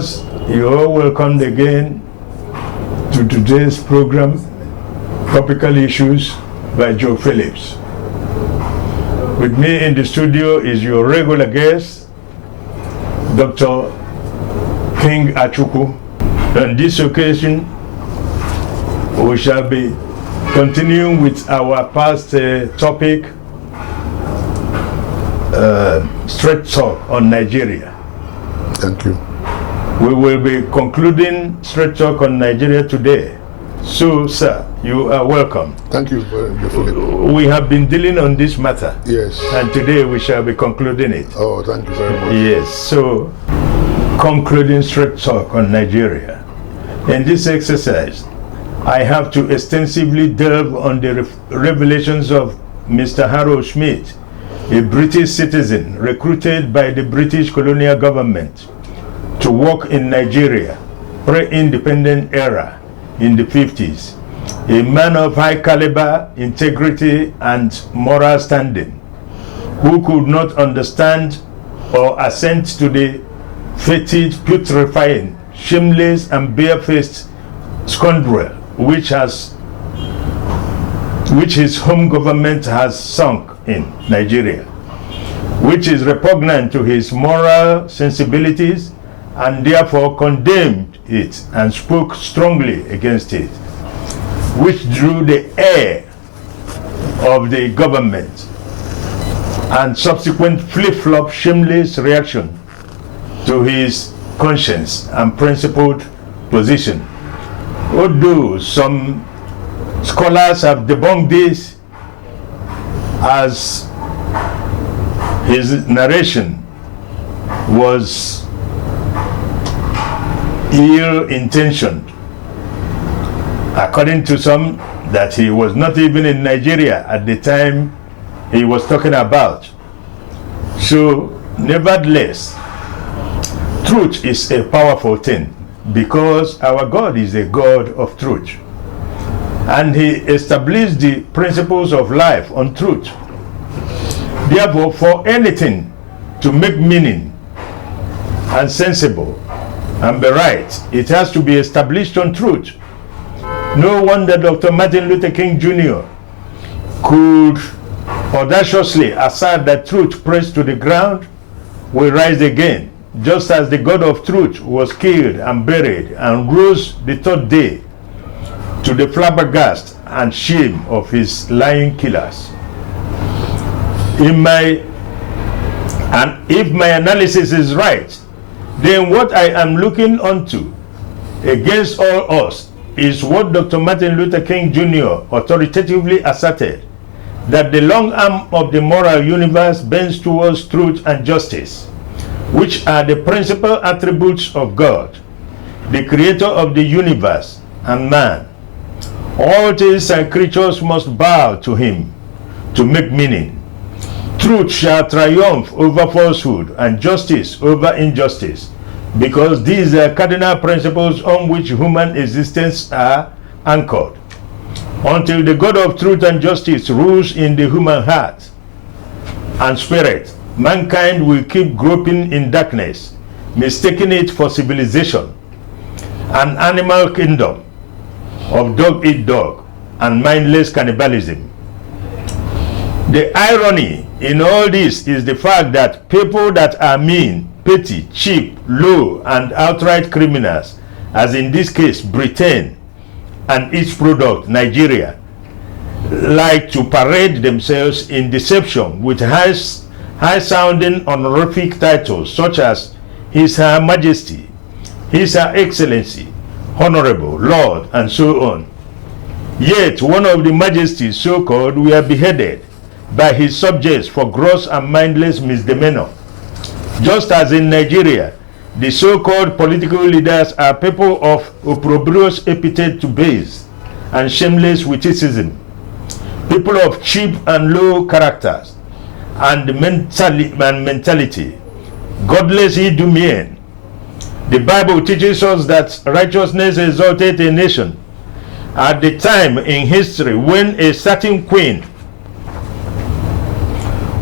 Viewers, you're all welcomed again to today's program, Topical Issues by Joe Phillips. With me in the studio is your regular guest, Dr. King Achukwu. On this occasion, we shall be continuing with our past topic, Straight Talk on Nigeria. Thank you. We will be concluding Straight Talk on Nigeria today. So, sir, you are welcome. Thank you, Philip. We have been dealing on this matter. Yes. And today we shall be concluding it. Oh, thank you very much. Yes. So, concluding Straight Talk on Nigeria. In this exercise, I have to extensively delve on the revelations of Mr. Harold Smith, a British citizen recruited by the British colonial government to work in Nigeria, pre-independent era in the 50s. A man of high caliber, integrity, and moral standing, who could not understand or assent to the fetid, putrefying, shameless, and barefaced scoundrel which his home government has sunk in Nigeria, which is repugnant to his moral sensibilities, and therefore condemned it and spoke strongly against it, which drew the ire of the government and subsequent flip-flop shameless reaction to his conscience and principled position. Although some scholars have debunked this as his narration was ill-intentioned. According to some, that he was not even in Nigeria at the time he was talking about. So, nevertheless, truth is a powerful thing, because our God is a God of truth. And he established the principles of life on truth. Therefore, for anything to make meaning and sensible and be right, it has to be established on truth. No wonder Dr. Martin Luther King Jr. could audaciously assert that truth pressed to the ground will rise again, just as the God of truth was killed and buried and rose the third day, to the flabbergast and shame of his lying killers. If my analysis is right, then what I am looking onto against all odds is what Dr. Martin Luther King Jr. authoritatively asserted, that the long arm of the moral universe bends towards truth and justice, which are the principal attributes of God, the creator of the universe and man. All things and creatures must bow to him to make meaning. Truth shall triumph over falsehood and justice over injustice, because these are cardinal principles on which human existence are anchored. Until the God of truth and justice rules in the human heart and spirit, mankind will keep groping in darkness, mistaking it for civilization, an animal kingdom of dog eat dog and mindless cannibalism. The irony in all this is the fact that people that are mean, petty, cheap, low, and outright criminals, as in this case Britain and its product Nigeria, like to parade themselves in deception with high-sounding honorific titles such as His Her Majesty, His Her Excellency, Honorable, Lord, and so on. Yet one of the majesties, so-called, were beheaded by his subjects for gross and mindless misdemeanor. Just as in Nigeria, the so-called political leaders are people of opprobrious epithet to base and shameless witticism, people of cheap and low characters and mentality, godless Idumean. The Bible teaches us that righteousness exalted a nation. At the time in history when a certain queen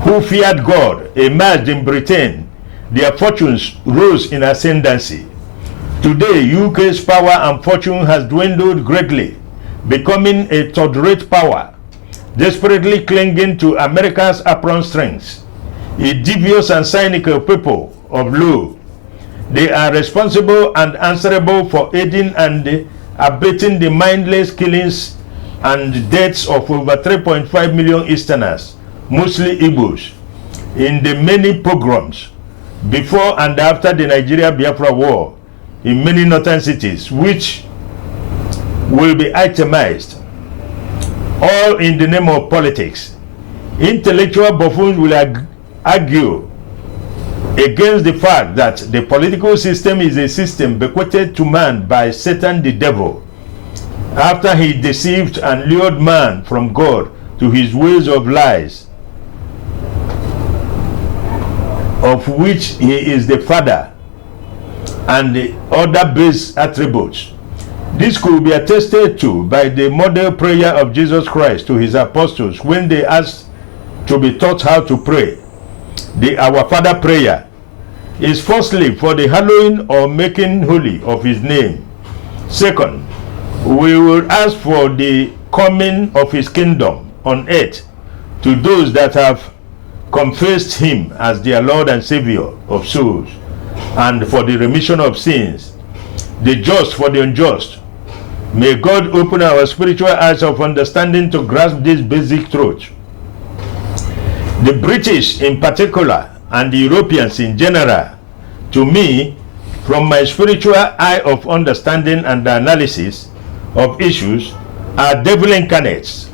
who feared God emerged in Britain, their fortunes rose in ascendancy. Today, UK's power and fortune has dwindled greatly, becoming a third-rate power, desperately clinging to America's apron strengths. A devious and cynical people of law. They are responsible and answerable for aiding and abating the mindless killings and deaths of over 3.5 million Easterners, mostly Igbos, in the many pogroms before and after the Nigeria-Biafra War in many northern cities, which will be itemized, all in the name of politics. Intellectual buffoons will argue against the fact that the political system is a system bequeathed to man by Satan the devil, after he deceived and lured man from God to his ways of lies, of which he is the father, and the other base attributes. This could be attested to by the model prayer of Jesus Christ to his apostles when they asked to be taught how to pray. The Our Father prayer is firstly for the hallowing or making holy of his name. Second, we will ask for the coming of his kingdom on earth to those that have confessed him as their Lord and Savior of souls, and for the remission of sins, the just for the unjust. May God open our spiritual eyes of understanding to grasp this basic truth. The British in particular and the Europeans in general, to me, from my spiritual eye of understanding and analysis of issues, are devil incarnates,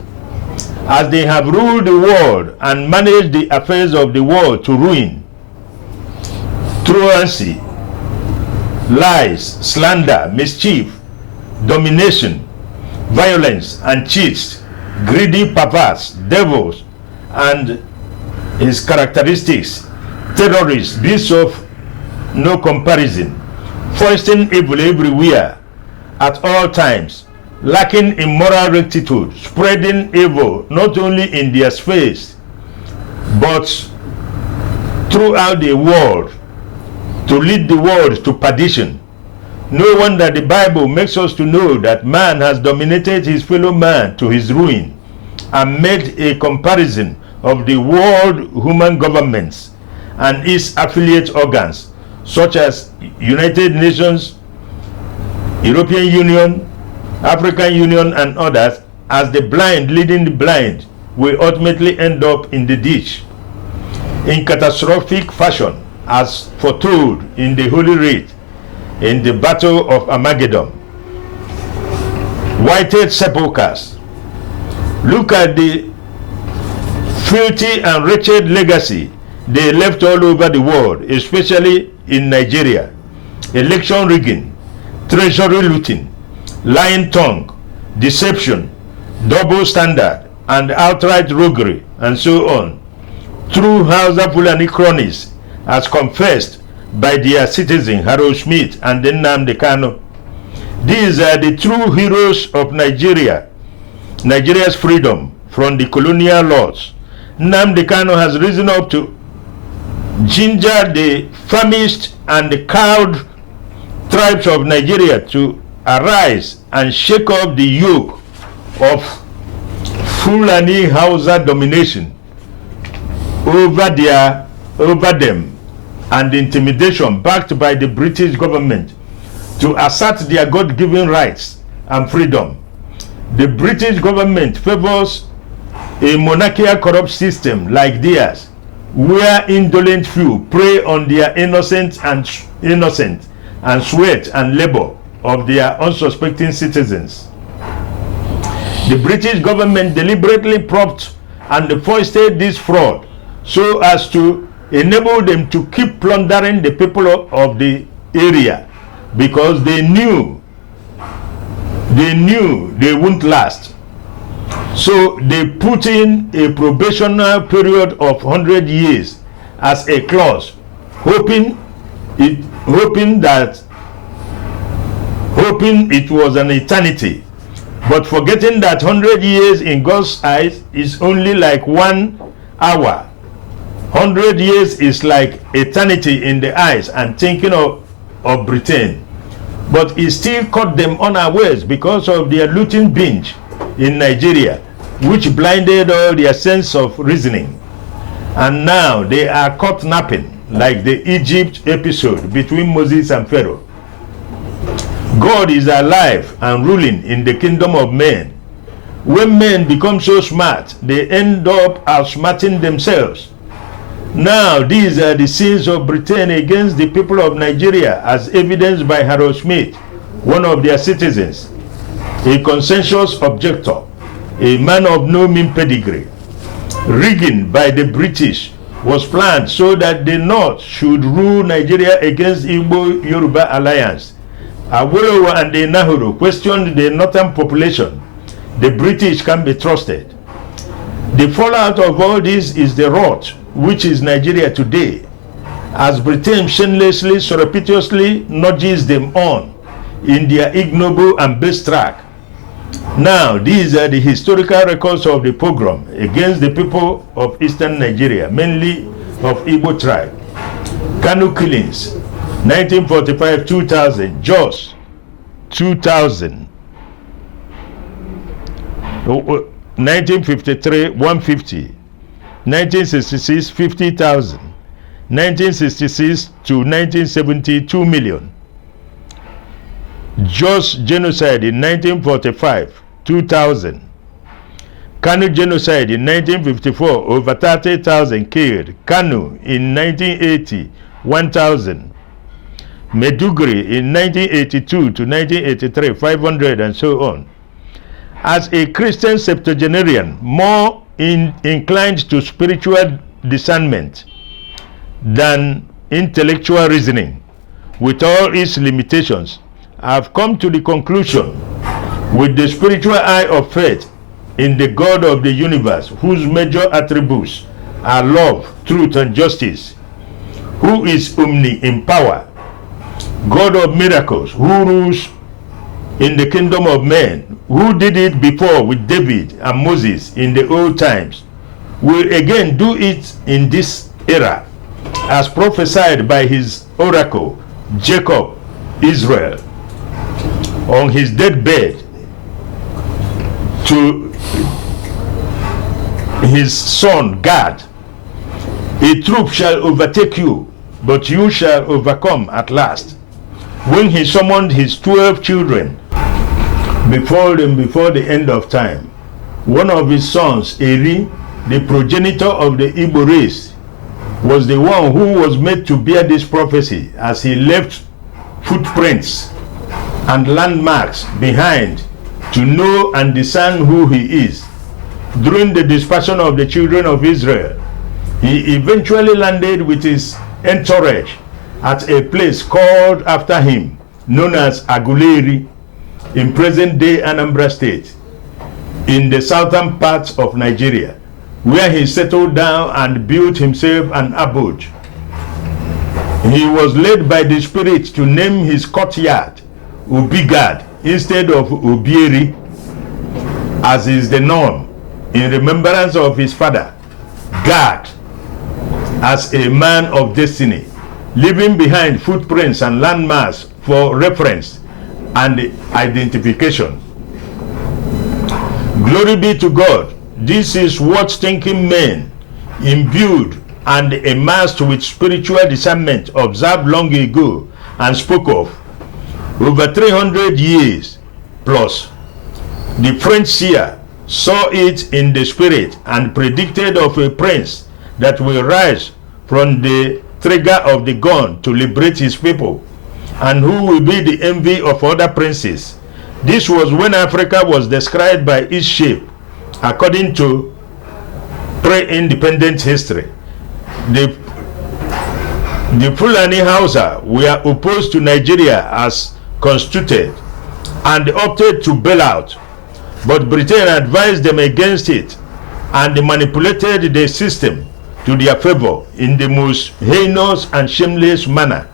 as they have ruled the world and managed the affairs of the world to ruin, truancy, lies, slander, mischief, domination, violence, and cheats, greedy perverse, devils, and his characteristics, terrorists, beasts of no comparison, foisting evil everywhere, at all times, lacking in moral rectitude, spreading evil not only in their space, but throughout the world, to lead the world to perdition. No wonder the Bible makes us to know that man has dominated his fellow man to his ruin, and made a comparison of the world human governments and its affiliate organs, such as United Nations, European Union, African Union, and others, as the blind leading the blind, will ultimately end up in the ditch in catastrophic fashion, as foretold in the Holy Writ in the Battle of Armageddon. Whited sepulchres. Look at the filthy and wretched legacy they left all over the world, especially in Nigeria. Election rigging, treasury looting, lying tongue, deception, double standard, and outright roguery, and so on. True Hausa Fulani cronies, as confessed by their citizen Harold Smith and Nnamdi Kanu. These are the true heroes of Nigeria, Nigeria's freedom from the colonial lords. Nnamdi Kanu has risen up to ginger the famished and the cowed tribes of Nigeria to arise and shake off the yoke of Fulani Hausa domination over them, and intimidation backed by the British government to assert their God-given rights and freedom. The British government favors a monarchical corrupt system like theirs, where indolent few prey on their innocent and sweat and labor of their unsuspecting citizens. The British government deliberately propped and foisted this fraud so as to enable them to keep plundering the people of the area, because they knew they wouldn't last. So they put in a probationary period of 100 years as a clause, hoping it was an eternity, but forgetting that 100 years in God's eyes is only like 1 hour. 100 years is like eternity in the eyes, and thinking of Britain, but it still caught them unawares because of their looting binge in Nigeria, which blinded all their sense of reasoning. And now they are caught napping, like the Egypt episode between Moses and Pharaoh. God is alive and ruling in the kingdom of men. When men become so smart, they end up outsmarting themselves. Now, these are the sins of Britain against the people of Nigeria, as evidenced by Harold Smith, one of their citizens, a conscientious objector, a man of no mean pedigree. Rigging by the British was planned so that the North should rule Nigeria against Igbo-Yoruba alliance. Awolowo and the Nahuru questioned the northern population. The British can be trusted. The fallout of all this is the rot which is Nigeria today, as Britain shamelessly, surreptitiously nudges them on in their ignoble and base track. Now, these are the historical records of the pogrom against the people of eastern Nigeria, mainly of Igbo tribe. Kanu killings, 1945-2000, Jos, 2000. 1953, 150. 1966, 50,000. 1966 to 1970, 2 million. Jos genocide in 1945, 2,000. Kanu genocide in 1954, over 30,000 killed. Kanu in 1980, 1,000. Meduguri in 1982 to 1983, 500, and so on. As a Christian septuagenarian, more inclined to spiritual discernment than intellectual reasoning, with all its limitations, I have come to the conclusion, with the spiritual eye of faith in the God of the universe, whose major attributes are love, truth, and justice, who is omni in power, God of miracles, who rules in the kingdom of men, who did it before with David and Moses in the old times, will again do it in this era, as prophesied by his oracle, Jacob, Israel, on his deathbed to his son Gad. A troop shall overtake you, but you shall overcome at last. When he summoned his 12 children before the end of time, one of his sons, Eri, the progenitor of the Igbo race, was the one who was made to bear this prophecy, as he left footprints and landmarks behind to know and discern who he is. During the dispersion of the children of Israel, he eventually landed with his entourage at a place called after him, known as Aguleri, in present-day Anambra State, in the southern parts of Nigeria, where he settled down and built himself an abode. He was led by the Spirit to name his courtyard Ubigad instead of Ubieri, as is the norm, in remembrance of his father, Gad, as a man of destiny, leaving behind footprints and landmarks for reference and identification. Glory be to God. This is what thinking men, imbued and immersed with spiritual discernment, observed long ago and spoke of. Over 300 years plus, the French seer saw it in the spirit and predicted of a prince that will rise from the trigger of the gun to liberate his people, and who will be the envy of other princes. This was when Africa was described by its shape, according to pre-independent history. The Fulani Hausa were opposed to Nigeria as constituted and opted to bail out, but Britain advised them against it and manipulated the system to their favor in the most heinous and shameless manner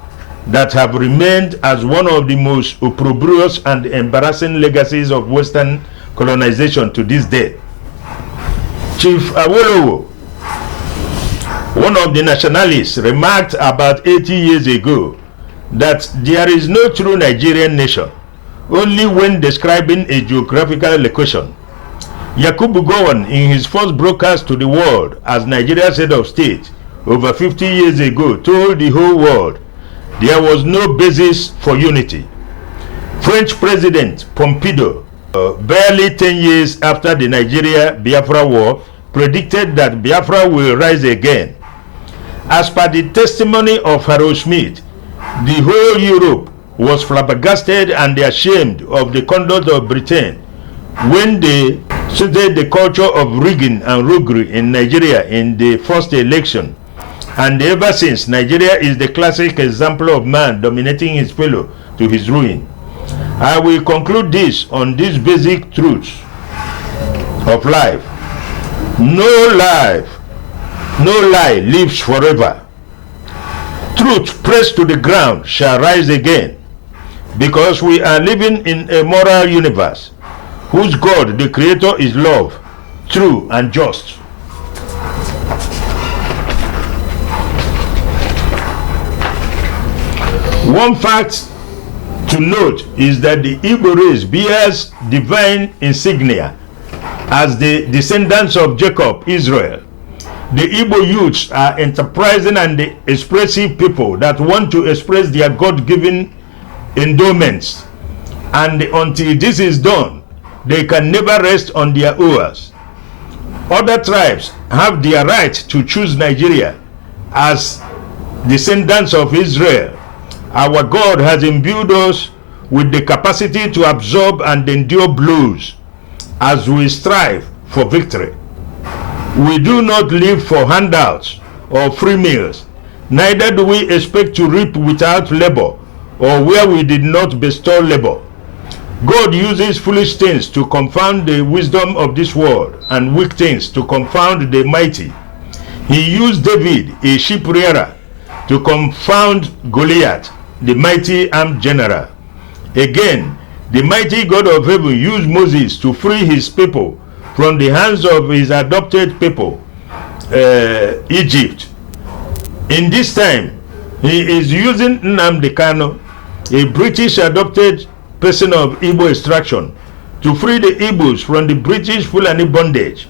that have remained as one of the most opprobrious and embarrassing legacies of Western colonization to this day. Chief Awolowo, one of the nationalists, remarked about 80 years ago that there is no true Nigerian nation, only when describing a geographical location. Yakubu Gowon, in his first broadcast to the world as Nigeria's head of state over 50 years ago, told the whole world there was no basis for unity. French President Pompidou, barely 10 years after the Nigeria-Biafra war, predicted that Biafra will rise again. As per the testimony of Harold Schmidt, the whole Europe was flabbergasted and ashamed of the conduct of Britain when they started the culture of rigging and roguery in Nigeria in the first election. And ever since, Nigeria is the classic example of man dominating his fellow to his ruin. I will conclude this on these basic truths of life. No lie lives forever. Truth pressed to the ground shall rise again, because we are living in a moral universe whose God, the Creator, is love, true and just. One fact to note is that the Igbo race bears divine insignia as the descendants of Jacob, Israel. The Igbo youths are enterprising and expressive people that want to express their God-given endowments, and until this is done, they can never rest on their oars. Other tribes have their right to choose Nigeria as descendants of Israel. Our God has imbued us with the capacity to absorb and endure blows as we strive for victory. We do not live for handouts or free meals, neither do we expect to reap without labor or where we did not bestow labor. God uses foolish things to confound the wisdom of this world, and weak things to confound the mighty. He used David, a sheep rearer, to confound Goliath, the mighty armed general. Again, the mighty God of heaven used Moses to free his people from the hands of his adopted people, Egypt. In this time, he is using Nnamdi Kanu, a British adopted person of Igbo extraction, to free the Igbos from the British Fulani bondage,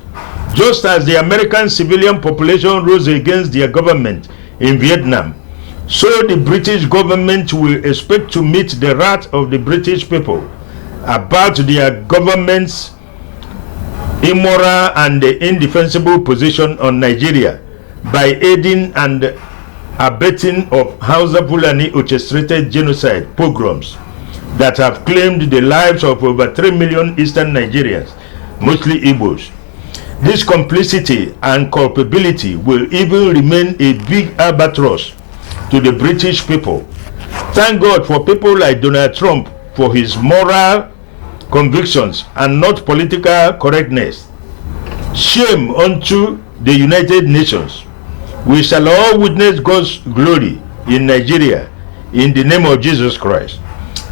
just as the American civilian population rose against their government in Vietnam. So the British government will expect to meet the wrath of the British people about their government's immoral and indefensible position on Nigeria by aiding and abetting of Hausa Fulani orchestrated genocide pogroms that have claimed the lives of over 3 million Eastern Nigerians, mostly Igbos. This complicity and culpability will even remain a big albatross to the British people. Thank God for people like Donald Trump for his moral convictions and not political correctness. Shame unto the United Nations. We shall all witness God's glory in Nigeria in the name of Jesus Christ.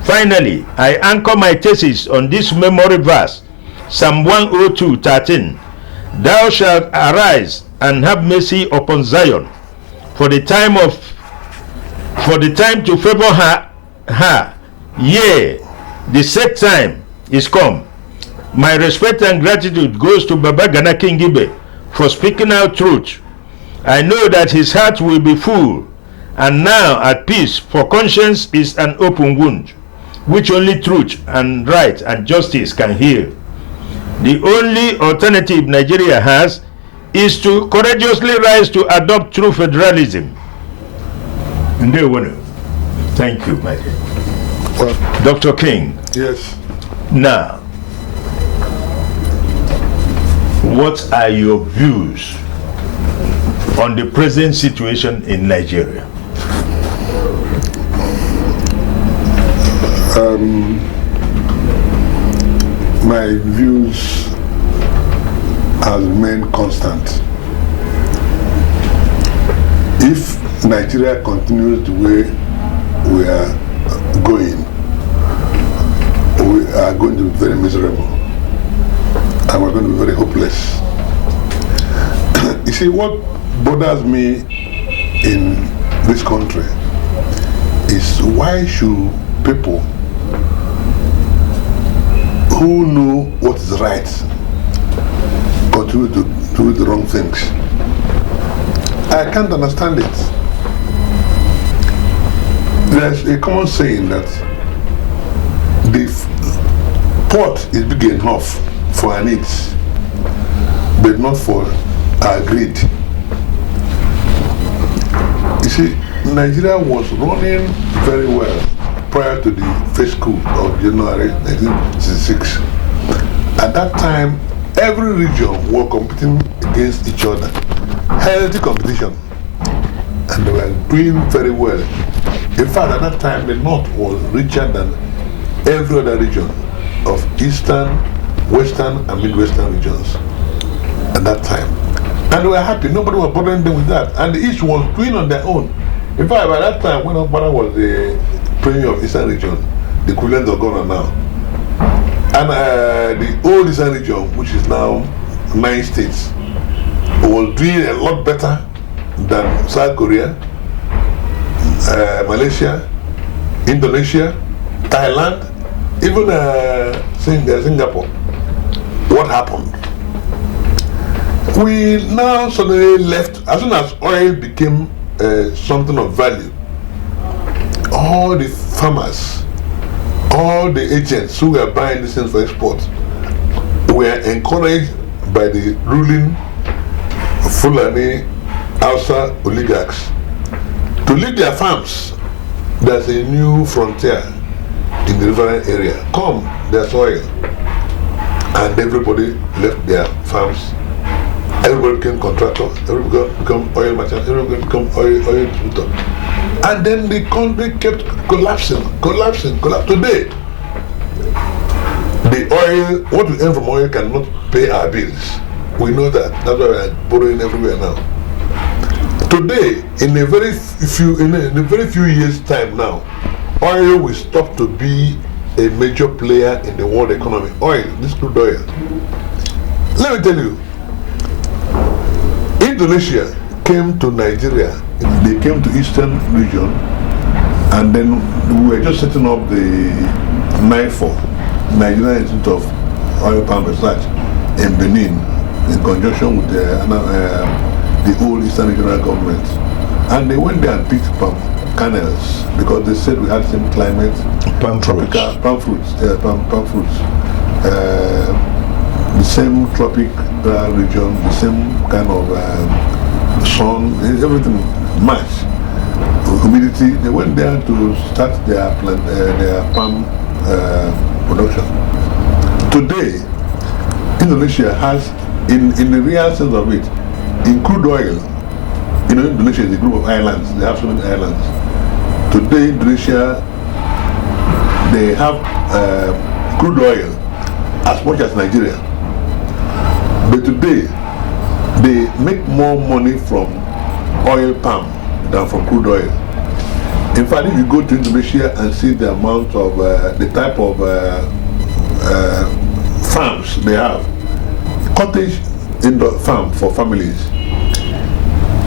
Finally, I anchor my thesis on this memory verse, Psalm 102:13. Thou shalt arise and have mercy upon Zion, for the time to favor her, yea, the set time is come. My respect and gratitude goes to Baba Gana Kingibe for speaking out truth. I know that his heart will be full and now at peace, for conscience is an open wound, which only truth and right and justice can heal. The only alternative Nigeria has is to courageously rise to adopt true federalism. Thank you, my dear. Well, Dr. King. yes. Now, what are your views on the present situation in Nigeria? My views have remained constant. If Nigeria continues the way we are going, we are going to be very miserable and we're going to be very hopeless. You see, what bothers me in this country is why should people who know what is right continue to do the wrong things? I can't understand it. There's a common saying that the pot is big enough for our needs, but not for our greed. You see, Nigeria was running very well prior to the first coup of January 1966. At that time, every region was competing against each other. Healthy competition. And they were doing very well. In fact, at that time, the North was richer than every other region of Eastern, Western, and Midwestern regions at that time. And they were happy. Nobody was bothering them with that. And the East was doing on their own. In fact, by that time, when Obama was the Premier of Eastern region, the equivalent of Ghana now, and the old Eastern region, which is now 9 states, was doing a lot better than South Korea, Malaysia, Indonesia, Thailand, even Singapore. What happened? We now suddenly left, as soon as oil became something of value, all the farmers, all the agents who were buying these things for export were encouraged by the ruling Fulani Hausa oligarchs to leave their farms. There's a new frontier in the riverine area. Come, there's oil. And everybody left their farms. Everybody became contractor, everybody became oil merchant, everybody became oil distributor. And then the country kept collapsing. Today, the oil, what we earn from oil cannot pay our bills. We know that. That's why we are borrowing everywhere now. Today, in a very few years' time now, oil will stop to be a major player in the world economy. Oil, this crude oil. Let me tell you, Indonesia came to Nigeria. They came to Eastern region, and then we were just setting up the NIFO, Nigerian Institute of Oil Palm Research, in Benin, in conjunction with the old Eastern regional government. And they went there and picked palm kernels because they said we had the same climate, palm fruits, the same tropic region, the same kind of sun, everything matched. Humidity. They went there to start their palm production. Today, Indonesia has, in the real sense of it, in crude oil. You know, Indonesia is a group of islands. They have so many islands. Today, Indonesia, they have crude oil as much as Nigeria. But today, they make more money from oil palm than from crude oil. In fact, if you go to Indonesia and see the amount of, the type of farms they have, cottage indoor farm for families.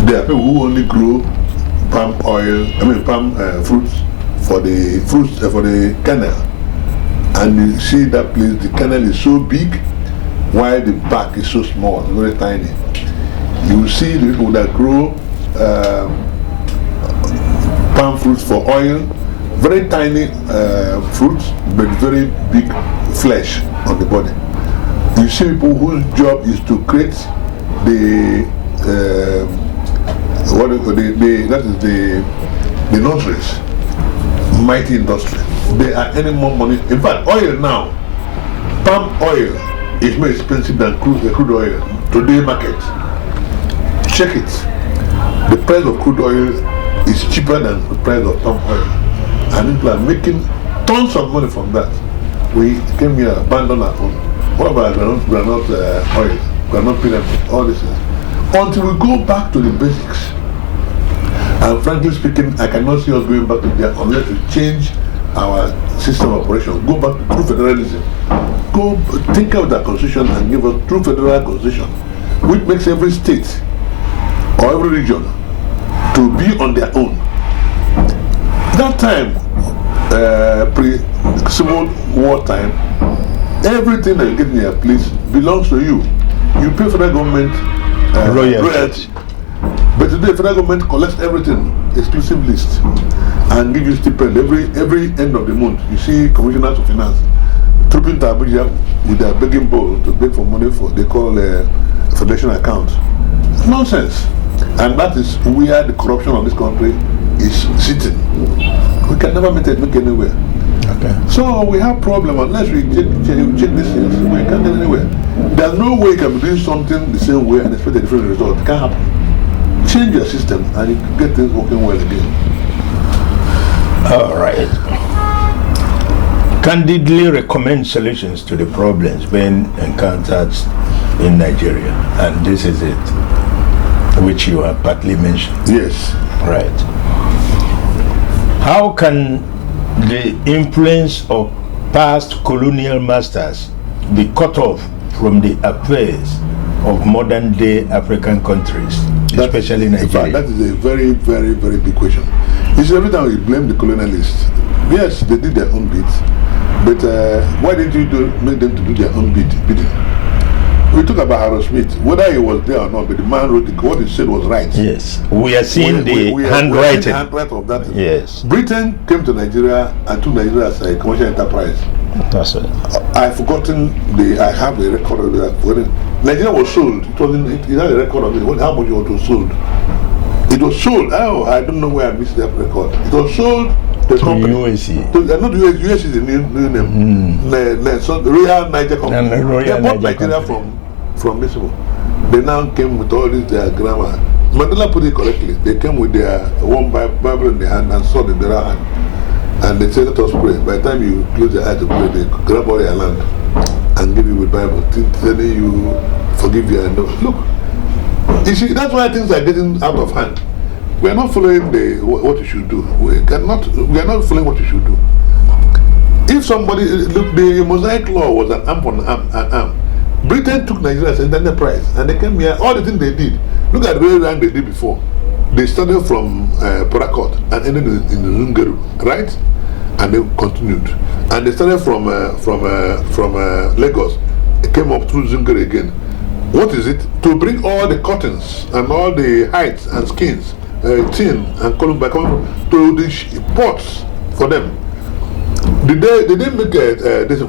There are people who only grow palm fruits for the kernel. And you see that place, the kernel is so big, while the back is so small, very tiny. You see the people that grow palm fruits for oil, very tiny fruits, but very big flesh on the body. You see people whose job is to create the nurseries, mighty industry. They are earning more money. In fact, oil now, palm oil is more expensive than crude oil today market. Check it. The price of crude oil is cheaper than the price of palm oil, and people are making tons of money from that. We came here, abandoned our own. What about granite oil, granite pyramid, all these things? Until we go back to the basics. And frankly speaking, I cannot see us going back to there unless we change our system of operation. Go back to true federalism. Go think out the constitution and give us true federal constitution, which makes every state or every region to be on their own. That time, pre-Civil War time, everything that you get in your place belongs to you. You pay federal government royalty. But today, federal government collects everything, exclusive list, and give you stipend every end of the month. You see commissioners of finance trooping to Abuja with their begging bowl to beg for money for they call a foundation account. Nonsense. And that is where the corruption of this country is sitting. We can never make it anywhere. Okay. So we have problem unless we check these things. We can't get anywhere. There's no way you can be doing something the same way and expect a different result. It can't happen. Change your system and you can get things working well again. All right. Candidly recommend solutions to the problems being encountered in Nigeria, and this is it, which you have partly mentioned. Yes. Right. How can the influence of past colonial masters be cut off from the affairs of modern day African countries, especially Nigeria? In fact, that is a very, very, very big question. You see, every time we blame the colonialists, yes, they did their own bit, but why didn't you make them to do their own bidding? We talk about Harold Smith, whether he was there or not, but the man wrote what he said was right. Yes, we are seeing the handwriting. Handwriting of that. Yes. Britain came to Nigeria and took Nigeria as a commercial enterprise. That's it. I've forgotten I have a record of that. When Nigeria was sold, it had a record of it, how much it was sold. It was sold, I don't know where I missed that record. It was sold to company. UAC. Not UAC is the new name. Royal Niger Company. They bought Nigeria from Missouri. They now came with all this their grammar. Mandela put it correctly. They came with their one Bible in their hand and sword in their hand. And they said, let us pray. By the time you close your eyes to pray, they grab all your land and give you the Bible, telling you, forgive you. And look, you see, that's why things are getting out of hand. We are not following what you should do. We are not following what you should do. If somebody, look, the Mosaic Law was an arm on arm. Britain took Nigeria as an enterprise, and they came here, all the things they did. Look at the way around they did before. They started from Port Harcourt and ended in Zungeru, right? And they continued. And they started from Lagos. It came up through Zungeru again. What is it? To bring all the cottons and all the hides and skins, tin and column coming to the ports for them. They didn't make this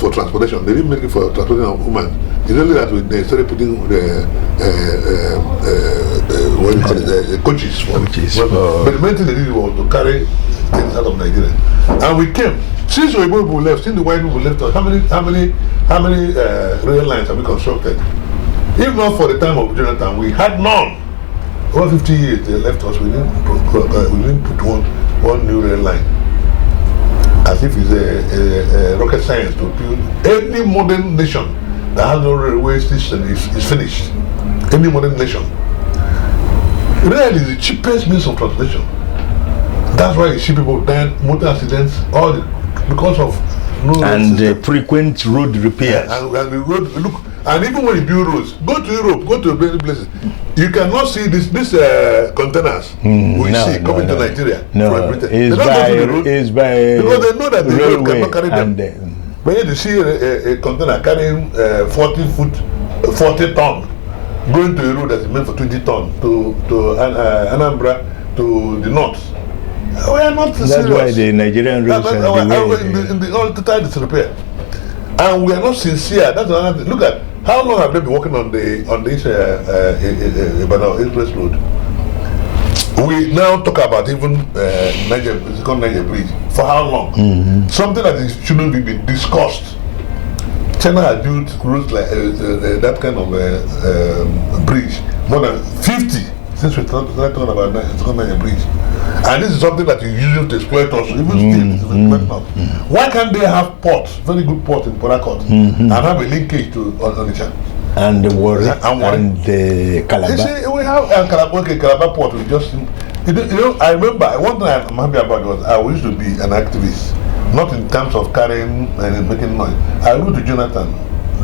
for transportation. They didn't make it for transportation of women. It's only that they started putting coaches for. But the main thing they did was to carry things out of Nigeria. And we came. Since the Igbo people left, since the white people left us, how many rail lines have we constructed? If not for the time of Jonathan, we had none. Over 50 years they left us. We didn't put one new rail line. As if it's a rocket science to build. Any modern nation that has no railway station is finished. Any modern nation. Rail is the cheapest means of transportation. That's why you see people dying, motor accidents, because of no and frequent road repairs. And the road, look, and even when you build roads, go to Europe, go to many places, you cannot see these containers we see coming to Nigeria from Britain. It's by because they know that the road cannot carry them. When you see a container carrying 40 ton going to a road that is meant for 20 ton to Anambra to the north. We are not serious. That's why the Nigerian roads in the all total disrepair. And we are not sincere. That's another thing. Look at how long have they been working on this Ibadan Express Road? We now talk about even Niger Bridge. For how long? Something that shouldn't be discussed. China has built roads like that kind of bridge more than 50 since we started talking about Niger Bridge. And this is something that you use to exploit us, even still, Why can't they have ports, very good ports in Port Harcourt, and have a linkage to Onitsha? And the Warri and the Calabar. You see, we have Calabar port. We just, I remember one thing I'm happy about was I used to be an activist, not in terms of carrying and making noise. I wrote to Jonathan,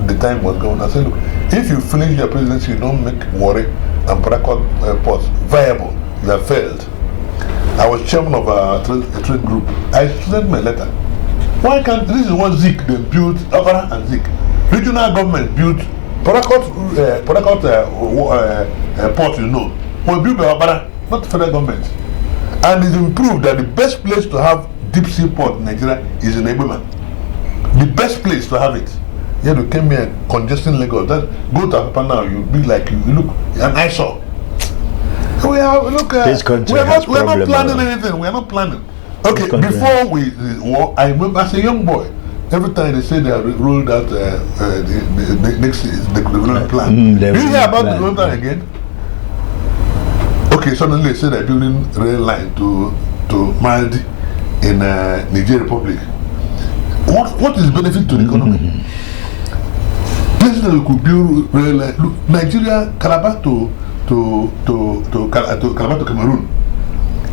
the time was going. I said, look, if you finish your presidency, you don't make Warri and Port Harcourt ports viable. You have failed. I was chairman of a trade group. I sent my letter. Why can't, this is what Zik, they built, Okara and Zik. Regional government built Port, you know, was built by Okara, not federal government. And it's improved that the best place to have deep sea port in Nigeria is in Eboma. The best place to have it. You have to come here congesting Lagos. That, go to Apapa now, you'll be like, you look, an eyesore. We are, look, this country we're not planning now. anything. We're not planning. Okay, before we war, I remember as a young boy, every time they say they have rolled out the next development plan. Do you hear about the development plan again? Okay, suddenly they say they're building rail line to Maldi in Niger Republic. What is benefit to the economy? Places that we could build rail line. Look, Nigeria, Calabar to Calabar to Cameroon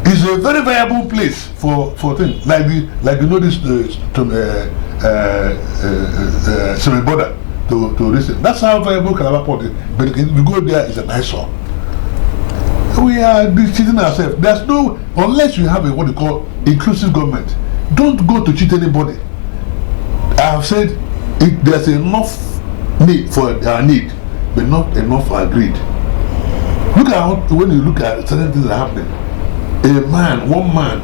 is a very viable place for things like you know this semi border to this. That's how viable Calabar port is. But if you go there, it's an eyesore. We are cheating ourselves. There's no, unless you have a what you call inclusive government, don't go to cheat anybody. I have said there's enough need for our need, but not enough for our greed. Look at when you look at certain things that are happening. One man,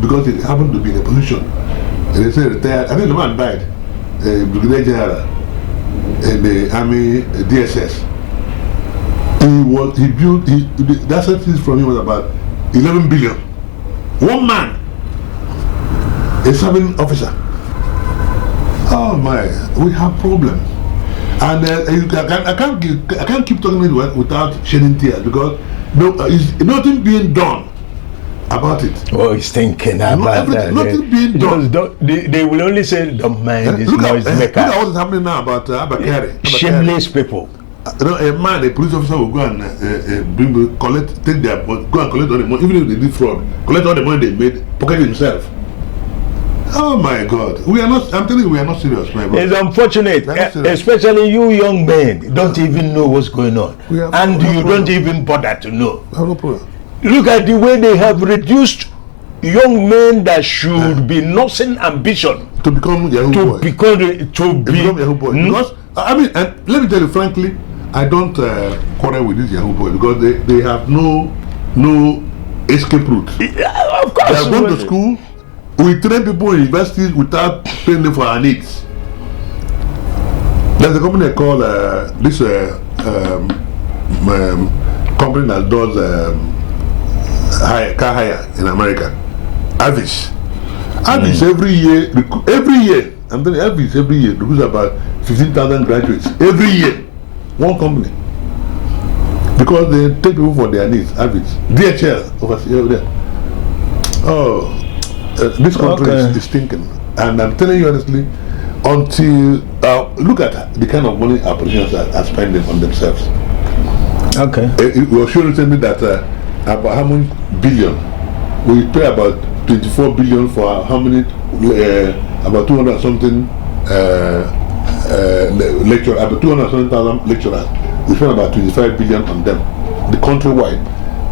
because he happened to be in a position, and they say retired. I think the man died, Brigadier General in the Army DSS. The assets from him was about 11 billion. One man, a serving officer. Oh my, we have problems. And I can't keep talking without shedding tears because nothing being done about it. Oh, he's thinking about that. Nothing being done. They will only say, don't mind this noise maker. Look at what is happening now about Abakari. Shameless people. You know, a police officer will go and go and collect all the money, even if they did fraud, collect all the money they made, pocket himself. Oh my God, we are not. I'm telling you, we are not serious, my brother. It's unfortunate, especially you young men don't even know what's going on, and you don't even bother to know. I have no problem. Look at the way they have reduced young men that should be nursing ambition to become Yahoo boy. Become Yahoo boy. Because I mean, and let me tell you frankly, I don't quarrel with this Yahoo boy because they have no escape route. Yeah, of course, they are going to school. We train people in universities without paying them for our needs. There's a company called this company that does car hire in America, Avis. Avis every year, I'm telling you, Avis every year recruits about 15,000 graduates every year. One company, because they take people for their needs. Avis, DHL over there. Oh. This country is stinking, and I'm telling you honestly, until look at the kind of money our politicians are spending on themselves. Okay. It was showing recently that about how many billion we pay about 24 billion for how many about 200 something lecturers, about 200 something thousand lecturers. We spend about 25 billion on them, the countrywide.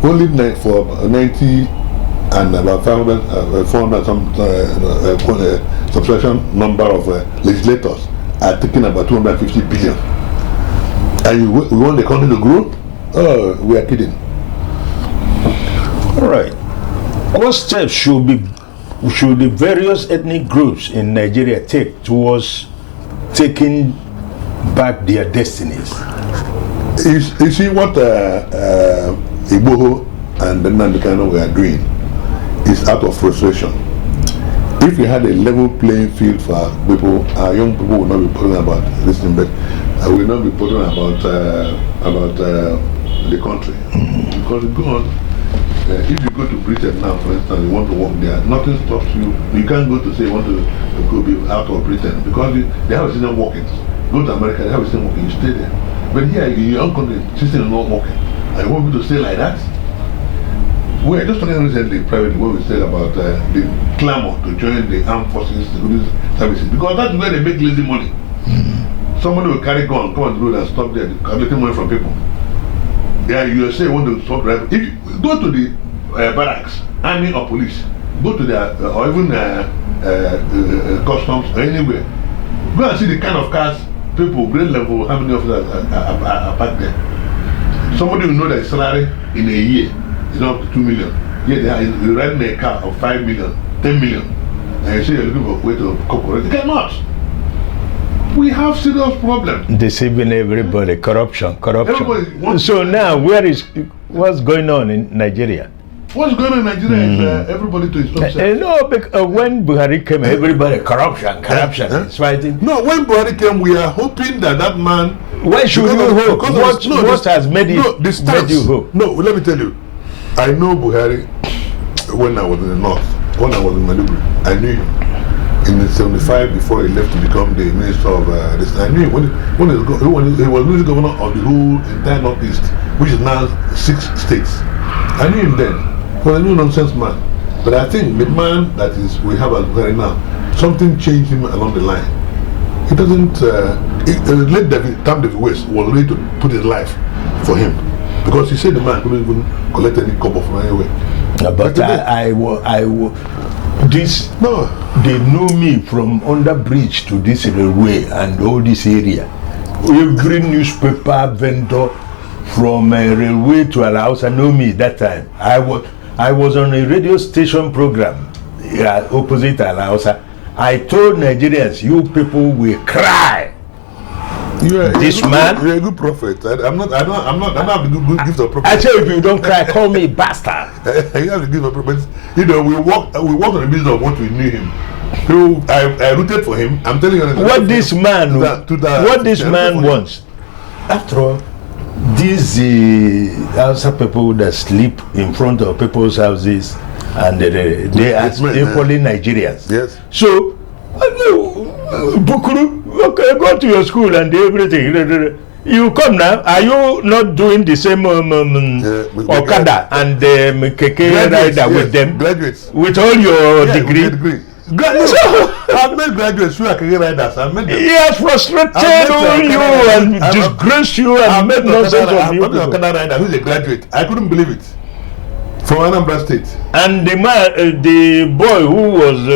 Only for 90. And about 400 some substantial number of legislators are taking about 250 billion. And we want the country to grow? Oh, we are kidding. All right. What steps should the various ethnic groups in Nigeria take towards taking back their destinies? You see what Igboho and the Nandekano were doing is out of frustration. If we had a level playing field for our people, our young people would not be talking about this thing, but we will not be talking about the country. Because go on, if you go to Britain now, for instance, you want to work there, nothing stops you. You can't go to say you want to go be out of Britain because they have a system working. Go to America, they have a system working, you stay there. But here in your own country, system is not working. And you want me to stay like that? We are just talking recently, privately, what we said about the clamor to join the armed forces, security services, because that's where they make lazy money. Somebody will carry gun, come on the road and stop there, collecting money from people. Yeah, you say you want to stop driving. If you go to the barracks, army or police, go to their or even customs or anywhere. Go and see the kind of cars people, grade level, how many officers are parked there. Somebody will know that his salary in a year is up to 2 million. Yet they're riding a car of 5 million, 10 million. And you say you're looking for a way to corporate. You cannot. We have serious problems. Deceiving everybody, corruption. So now, what's going on in Nigeria? What's going on in Nigeria is everybody to his own self. No, because when Buhari came, everybody, corruption, is fighting. No, when Buhari came, we are hoping that man... Why should you hope? What has made you hope? No, let me tell you. I know Buhari when I was in the north, when I was in Maiduguri. I knew him. In 75, before he left to become the minister of this, I knew him when he was minister governor of the whole entire northeast, which is now 6 states. I knew him then. He was a no-nonsense man. But I think the man that we have as Buhari now, something changed him along the line. He doesn't. Late Tam David West was ready to put his life for him because he said the man couldn't even collect any cover from anywhere. But they know me from under bridge to this railway and all this area. Every newspaper vendor from railway to Alausa know me that time. I was on a radio station program opposite Alausa. I told Nigerians, you people will cry. You're a good prophet. I'm not the good gift of prophet. I tell you, if you don't cry, call me bastard. You have the gift of prophet. You know, we walked on the business of what we knew him. So I rooted for him. I'm telling you what this man wants. After all, these Hausa people that sleep in front of people's houses and they are equally Nigerians. Yes. So, Bukuru, okay, go to your school and everything. You come now. Are you not doing the same Okada and Keke rider with them? Graduates. With all your degree. Graduates. I've met graduates who are Keke riders. I've met them. He has frustrated you and disgraced you and made nonsense of you. I've met Okada rider who's a graduate. I couldn't believe it. From Anambra State. And the man, the boy who was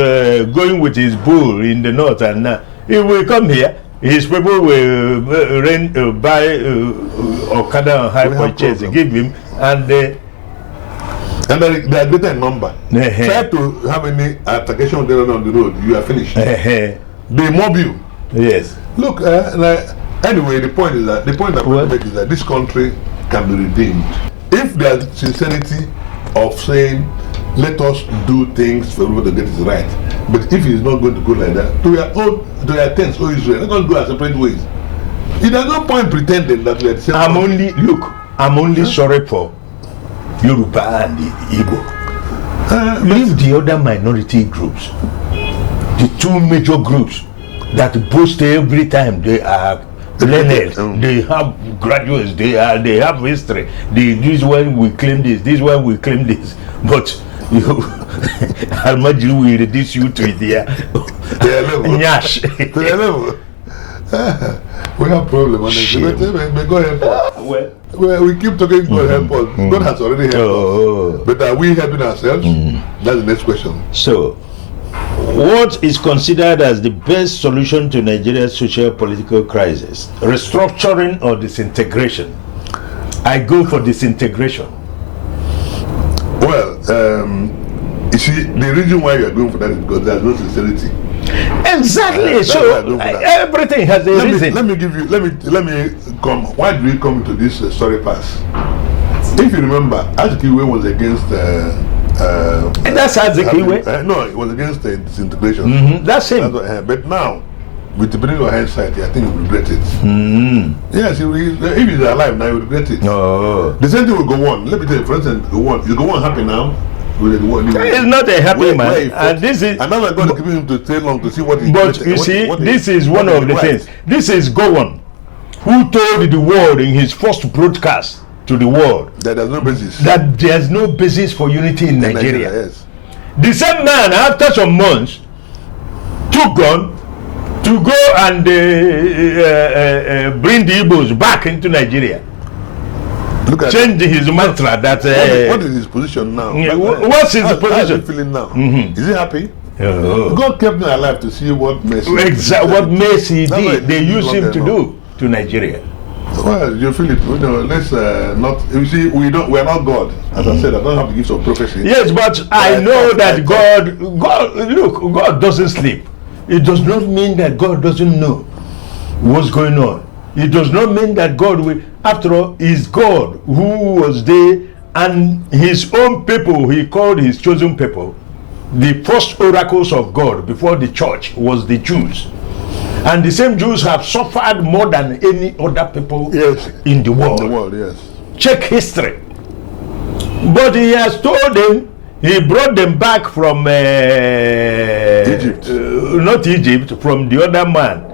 going with his bull in the north, and now he will come here. His people will buy Okada on high purchase, give him, and they are greater in number. Try to have any altercation there on the road, you are finished. They mob you. Yes. Look, anyway, the point that I want to make is that this country can be redeemed if there's sincerity of saying, let us do things for everybody to get it right. But if it's not going to go like that, to your tents, O Israel, let us go our separate ways. There's no point pretending that we are the same. I'm only sorry for Yoruba and the Igbo. Leave the other minority groups, the 2 major groups that boast every time they are learned, they have graduates, they have history. This one we claim this one we claim this. But Almajiri will reduce you to their nyash. We have problems. May God help us. Well, we keep talking God help us. God has already helped us. But are we helping ourselves? That's the next question. So, what is considered as the best solution to Nigeria's social-political crisis? Restructuring or disintegration? I go for disintegration. Well, you see, the reason why you are going for that is because there's no sincerity. Exactly. So everything has a reason. Let me come. Why do we come to this story pass? If you remember, Azikiwe was against. That's Azikiwe. No, it was against disintegration. That's him. But now, with the benefit of hindsight, I think he will regret it. Yes, if he's alive now, he will regret it. The same thing will go on. Let me tell you, for instance, is go on happy now? He's not a happy man, and this is. And now we're going to give him to stay long to see what he. But you see, this is one of the things. This is Gowon, who told the world in his first broadcast to the world that there's no basis. That there's no basis for unity in Nigeria. Yes. The same man, after some months, took gun to go and bring the Igbos back into Nigeria. Look at changed his mantra that. What is his position now? What's his How is he position? feeling now? Mm-hmm. Is he happy? Oh. God kept me alive to see what mercy. Exactly what Messi That's why did. They he's used not him there to now. do to Nigeria. Well, you feel it. Let's not. You see, we are not God. As I said, I don't have the gifts of prophecy. Yes, but I know that God doesn't sleep. It does not mean that God doesn't know what's going on. It does not mean that God will. After all, is God who was there, and his own people, he called his chosen people. The first oracles of God before the church was the Jews. And the same Jews have suffered more than any other people in the world. Yes. Check history. But he has told them, he brought them back from Egypt. Not Egypt, from the other man.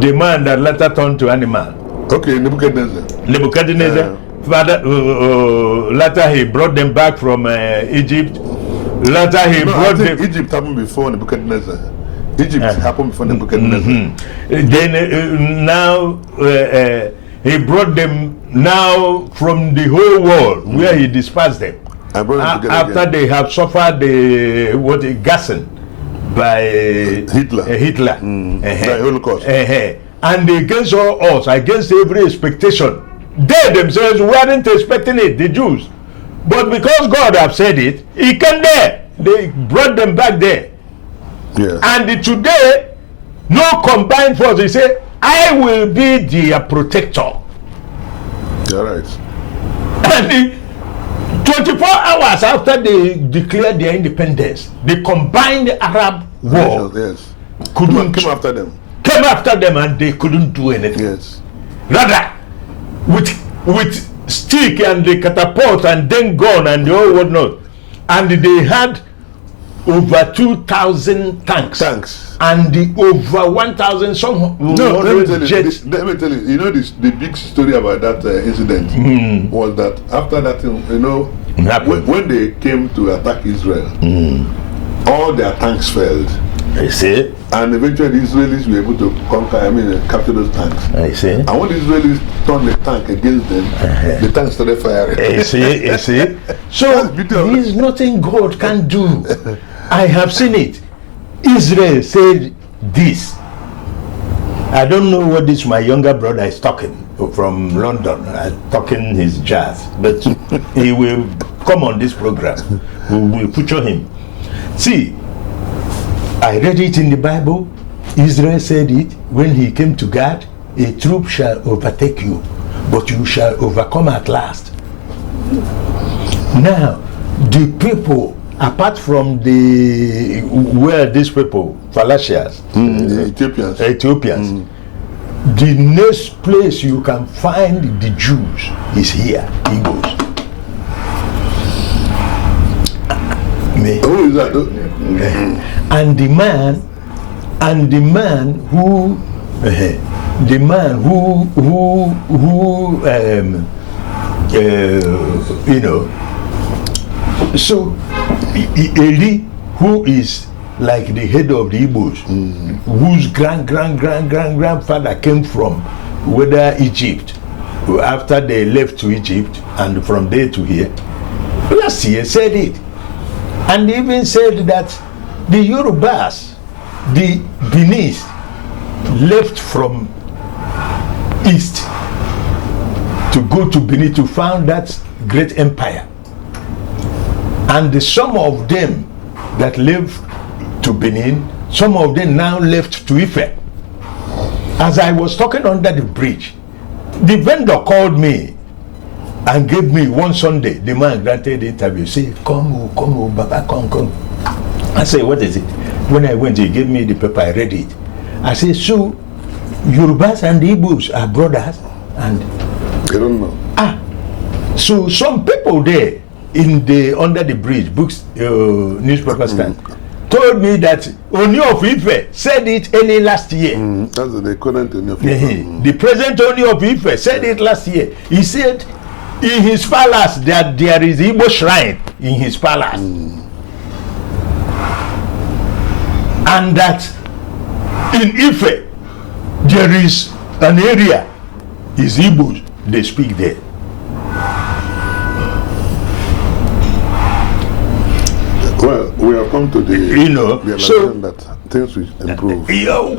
The man that later turned to animal. Okay, Nebuchadnezzar. Father, later he brought them back from Egypt. Later he brought them. Egypt happened before Nebuchadnezzar. Egypt happened before Nebuchadnezzar. Then now he brought them now from the whole world where he dispersed them. After they have suffered the Gassen by Hitler. The Holocaust. And against all odds, against every expectation, they themselves weren't expecting it, the Jews. But because God have said it, he came there. They brought them back there. Yeah. And today, no combined force. He said, I will be their protector. You're right. And 24 hours after they declared their independence, the combined Arab war came after them. Came after them, and they couldn't do anything. Yes. Rather, with stick and the catapult and then gun and the whole whatnot, and they had over 2,000 tanks and over 1,000 some. No, let me tell you. You know this. The big story about that incident was that after that, when they came to attack Israel, all their tanks failed. I see. And eventually the Israelis were able to capture those tanks. I see. And when the Israelis turned the tank against them, the tanks started firing. I see. So there's nothing God can do. I have seen it. Israel said this. I don't know what this my younger brother is talking from London, talking his jazz, but he will come on this program. We will feature him. See, I read it in the Bible. Israel said it when he came to God, a troop shall overtake you, but you shall overcome at last. Now, the people, apart from these people, Phalasians, Ethiopians, the next place you can find the Jews is here, Igbos. Who is that? And the man who so Eli, who is like the head of the Igbos, whose grandfather came from whether Egypt, after they left to Egypt and from there to here, last year said it. And they even said that the Yorubas, the Benis, left from east to go to Benin to found that great empire. And some of them that left to Benin, some of them now left to Ife. As I was talking under the bridge, the vendor called me and gave me one Sunday. The man granted the interview. Say, come, Baba, come. I said, what is it? When I went, he gave me the paper. I read it. I said, so Yorubas and Igbos are brothers, and I don't know. So some people there in the under the bridge books newspaper stand told me that Oni of Ife said it early last year. That's the current Oni of Ife. The present Oni of Ife said it last year. He said in his palace that there is Igbo shrine in his palace. And that in Ife there is an area is Igbo they speak there. Well, we have come to the realization that things will improve.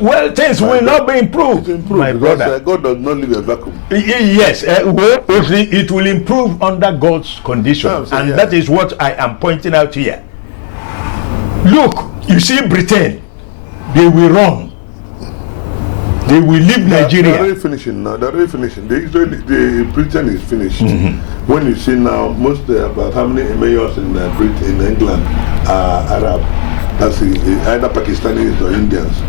Well, things will not be improved, my brother. God does not leave a vacuum. Yes, well, it will improve under God's conditions, and that is what I am pointing out here. Look, you see Britain, they will run. They will leave Nigeria. They're already finishing now. They're already finishing. The Britain is finished. When you see now, most about how many mayors in England are Arab. That's either Pakistanis or Indians.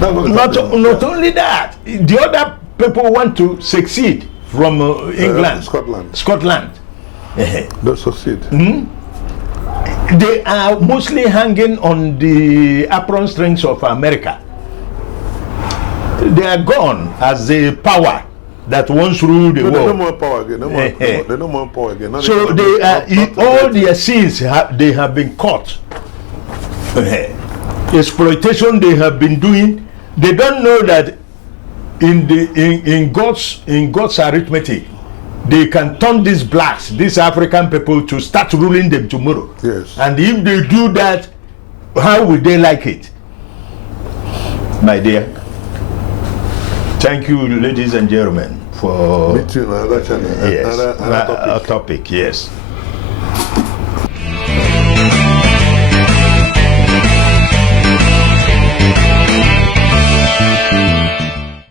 Not only that, the other people want to succeed from England, Scotland. Don't succeed. They are mostly hanging on the apron strings of America. They are gone as the power that once ruled the world. They no more power again. They no more power again. Not so they are all their sins they have been caught. Exploitation they have been doing. They don't know that in God's arithmetic, they can turn these blacks, these African people, to start ruling them tomorrow. Yes. And if they do that, how will they like it, my dear? Thank you, ladies and gentlemen, for meeting another channel, yes, another topic. Yes.